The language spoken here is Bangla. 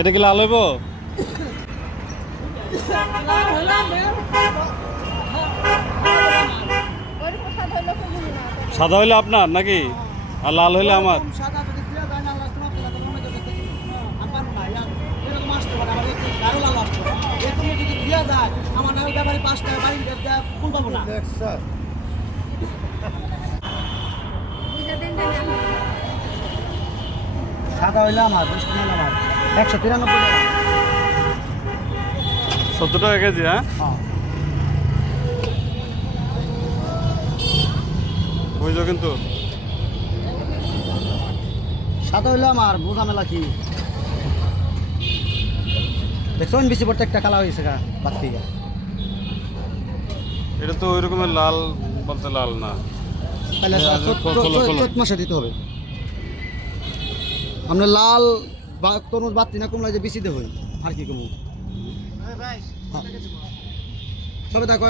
এটা কি লাল হইব? সাদা হইলে আপনার নাকি, আর লাল হইলে আমার? সাদা হইলে আমার 193 টাকা। 70 টাকা কেজি। হ্যাঁ, বুঝছো কিন্তু সাদা হইলে আমার বোঝা মেলা কি দেখছো বেশি প্রত্যেকটা কালা হয়েছে গা বাদ থেকে। এটা তো ওই রকমের লাল বলতে লাল না, তাহলে খোলো। চৈত মাসে দিতে হবে। আমরা লাল বা তরমুজ বাতি না কমলা যে বেশি দেব আর কি কমু সবে দেখো